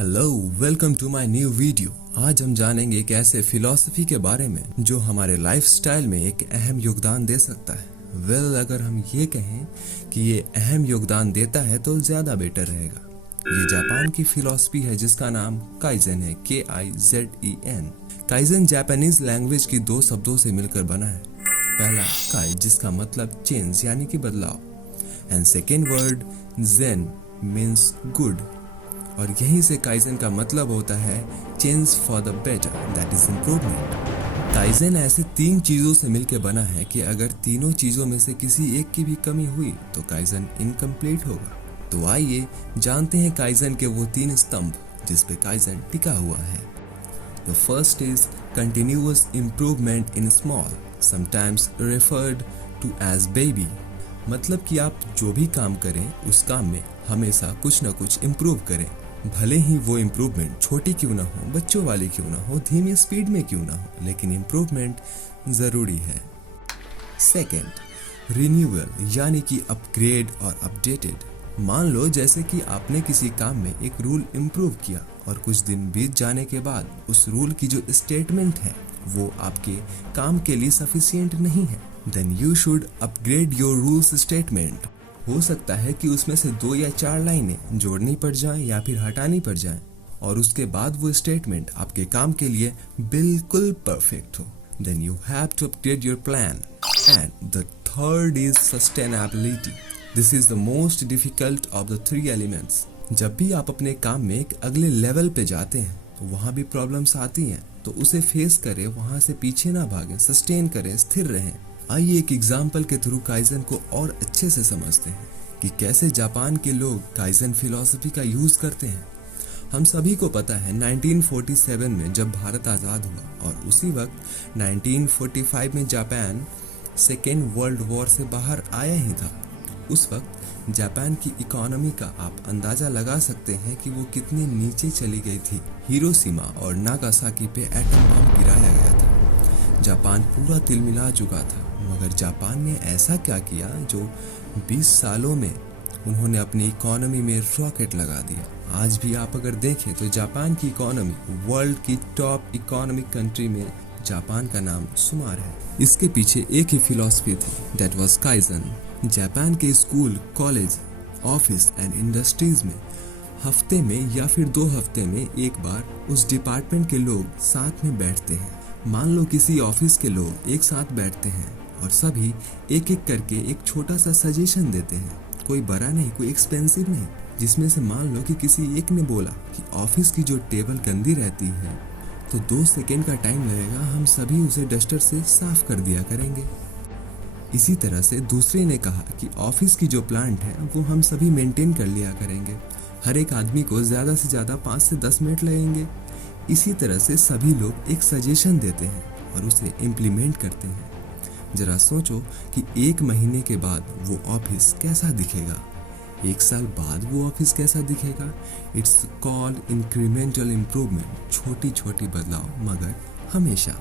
Hello, welcome to my new video. आज हम जानेंगे एक ऐसे फिलॉसफी के बारे में जो हमारे लाइफस्टाइल में एक अहम योगदान दे सकता है। अगर हम ये कहें कि ये अहम योगदान देता है तो ज्यादा बेटर रहेगा। ये जापान की फिलॉसफी है जिसका नाम काइजन है, KIZEN। काइजन जापानीज लैंग्वेज की दो शब्दों से मिलकर बना है। पहला काई जिसका मतलब चेंज यानी कि बदलाव, and second word zen means good, और यहीं से काइजन का मतलब होता है change for the better, that is improvement. Kaizen ऐसे तीन चीजों से मिलकर बना है कि अगर तीनों चीजों में से किसी एक की भी कमी हुई तो काइजन इनकम्प्लीट होगा। तो आइए जानते हैं काइजन के वो तीन स्तंभ जिस पे काइजन टिका हुआ है। The first is continuous improvement in small, sometimes referred to as baby. मतलब कि आप जो भी काम करें उस काम में हमेशा कुछ न कुछ इम्प्रूव करें, भले ही वो इम्प्रूवमेंट छोटी क्यों ना हो, बच्चों वाली क्यों ना हो, धीमी स्पीड में क्यों ना हो, लेकिन इम्प्रूवमेंट जरूरी है। सेकेंड, रिन्यूअल यानी कि अपग्रेड और अपडेटेड। मान लो जैसे कि आपने किसी काम में एक रूल इम्प्रूव किया और कुछ दिन बीत जाने के बाद उस रूल की जो स्टेटमेंट है वो आपके काम के लिए सफिशिएंट नहीं है, then you should upgrade your rules statement. हो सकता है कि उसमें से 2 या 4 लाइनें जोड़नी पड़ जाएं या फिर हटानी पड़ जाएं, और उसके बाद वो स्टेटमेंट आपके काम के लिए बिल्कुल परफेक्ट हो। Then you have to upgrade your plan. And the third is sustainability. This is the most difficult of the 3 elements. जब भी आप अपने काम में एक अगले लेवल पे जाते हैं तो वहाँ भी प्रॉब्लम्स आती हैं, तो उसे फेस करें, वहाँ से पीछे ना भागें, सस्टेन करें, स्थिर रहें। आइए एक एग्जाम्पल के थ्रू काइजन को और अच्छे से समझते हैं कि कैसे जापान के लोग काइजन फिलॉसफी का यूज करते हैं। हम सभी को पता है 1947 में जब भारत आज़ाद हुआ और उसी वक्त 1945 में जापान सेकेंड वर्ल्ड वॉर से बाहर आया ही था। उस वक्त जापान की इकोनॉमी का आप अंदाजा लगा सकते हैं कि वो कितनी नीचे चली गई थी। हिरोशिमा और नागासाकी पे एटम बम गिराया गया था। जापान पूरा तिलमिला चुका था, मगर जापान ने ऐसा क्या किया जो 20 सालों में उन्होंने अपनी इकोनॉमी में रॉकेट लगा दिया। आज भी आप अगर देखें तो जापान की इकोनॉमी वर्ल्ड की टॉप इकोनॉमिक कंट्री में जापान का नाम शुमार है। इसके पीछे एक ही फिलॉसफी थी, दैट वाज काइजन। जापान के school, college, office and industries में हफ्ते में या फिर 2 हफ्ते में एक बार उस डिपार्टमेंट के लोग साथ में बैठते हैं। मान लो किसी ऑफिस के लोग एक साथ बैठते हैं और सभी एक एक करके एक छोटा सा सजेशन देते हैं, कोई बड़ा नहीं, कोई एक्सपेंसिव नहीं, जिसमें से मान लो कि किसी एक ने बोला कि ऑफिस की जो टेबल गंदी रहती है तो 2 सेकेंड का टाइम लगेगा, हम सभी उसे डस्टर से साफ कर दिया करेंगे। इसी तरह से दूसरे ने कहा कि ऑफिस की जो प्लांट है वो हम सभी मेंटेन कर लिया करेंगे, हर एक आदमी को ज़्यादा से ज़्यादा 5 से 10 मिनट लगेंगे। इसी तरह से सभी लोग एक सजेशन देते हैं और उसे इम्प्लीमेंट करते हैं। जरा सोचो कि 1 महीने के बाद वो ऑफिस कैसा दिखेगा, 1 साल बाद वो ऑफिस कैसा दिखेगा। इट्स कॉल्ड इंक्रीमेंटल इम्प्रूवमेंट, छोटी छोटी बदलाव मगर हमेशा।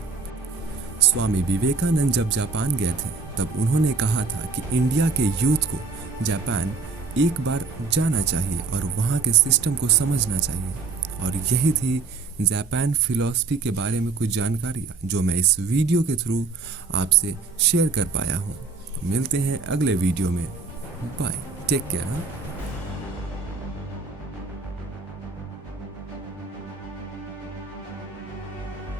स्वामी विवेकानंद जब जापान गए थे तब उन्होंने कहा था कि इंडिया के यूथ को जापान एक बार जाना चाहिए और वहाँ के सिस्टम को समझना चाहिए। और यही थी जापान फिलॉसफी के बारे में कुछ जानकारियाँ जो मैं इस वीडियो के थ्रू आपसे शेयर कर पाया हूँ। मिलते हैं अगले वीडियो में। Bye, take care.